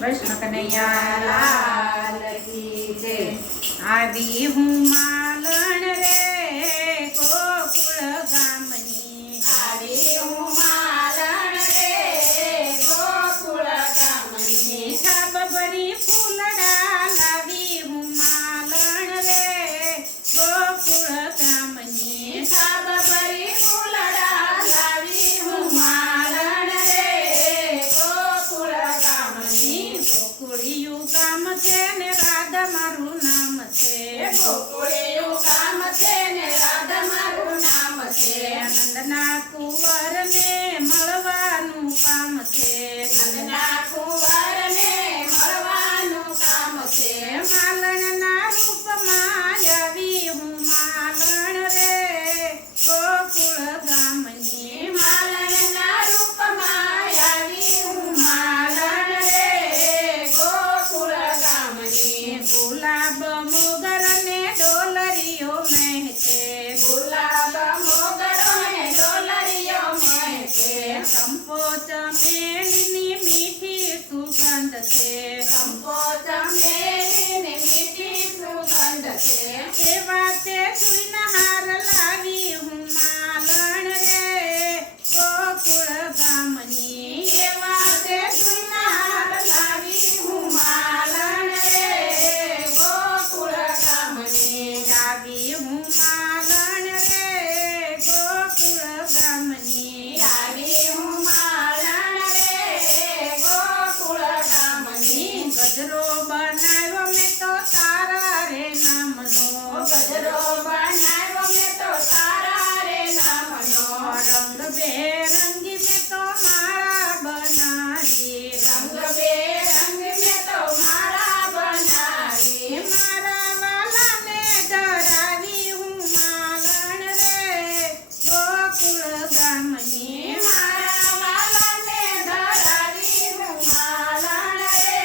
કૃષ્ણ કનૈયા લાલ કી જય। આવી હું માલણ રે ગોકુળ ગામની, આવી હું માલણ રે ગોકુળ ગામની, છાપ ભરી ફૂલડા લાવી હું માલણ રે ગોકુળ ગામની, છાપ ભરી ફૂલડા લાવી હું માલણ રે ગોકુળ ગામની। ગોકુળિયું ગામ છે ને રાધા મારું નામ છે, ગોકુળિયું ગામ છે ને રાધા મારું નામ છે। નંદના કુંવરને મળવાનું કામ છે, નંદના કુંવરને મળવાનું કામ છે। માલણના રૂપમાં આવી હું માલણ રે ગોકુળ ગામની, માલણના રૂપમાં આવી હું માલણ રે ગોકુળ ગામની। ગુલાબ મોગર ને ડોલરીઓ મહેકે, ગુલાબ મોગરો ને ડોલરીઓ મહેકે, ચંપો ચમેલીની મીઠી સુગંધ છે, ચંપો ચમેલીની મીઠી સુગંધ છે। એવા તે સુઈના હાર લાવી હું માલણ રે ગોકુળ ગામની, એવા તે સુઈના હાર લાવી હું માલણ રે ગોકુળ ગામની। આવી હું માલણ રે ગોકુળ ગામની, આવી હું માલણ રે ગોકુળ ગામની। ગજરો બનાવ્યો મેં તો તારા રે નામનો, ગજરો બનાવ્યો મેં તો તારા રે નામનો, રંગ બેરંગી મેં તો માળા બનાવી, રંગ મેં તો માળા બનાવી। મારા વાલાને ધરાવી હું માલણ રે ગોકુળ ગામની, મારા વાલાને ધરાવી હું માલણ રે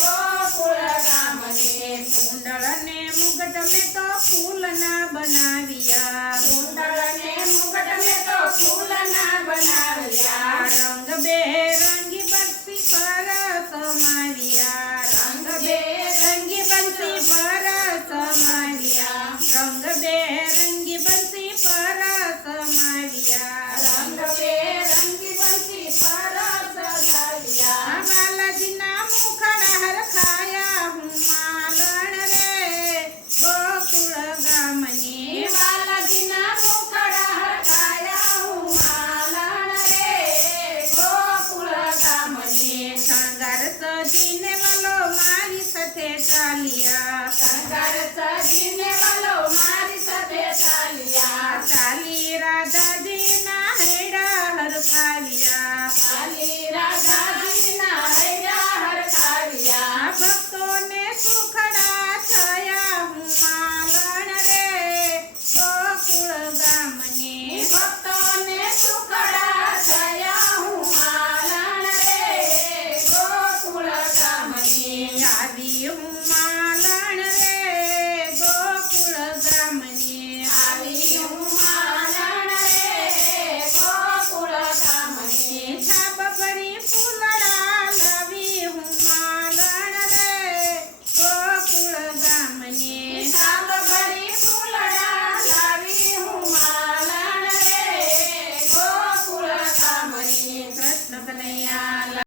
ગોકુળ ગામની। કુંડળ ને મુગટ મેં તો ફૂલના બનાવ્યા, કુંડળ ને મુગટ મેં તો ફૂલના બનાવ્યા, રંગ બેરંગી બરસી પર સમાવ્યા, રંગ બેરંગી બંસી પર સમાવ્યા, રંગ બેરંગી બંસી પર સમાવ્યા, રંગ બેરંગી બંસી પર સજાવ્યા। બાલાજીના મુખડા હરખાયા હું માલણ રે ગોકુળ ગામની, બાલાજીના મુખડા હરખાયા હું માલણ રે ગોકુળ ગામની। શણગાર સજીને વાલો મારી સાથે ચાલ્યા, શણગાર સજીને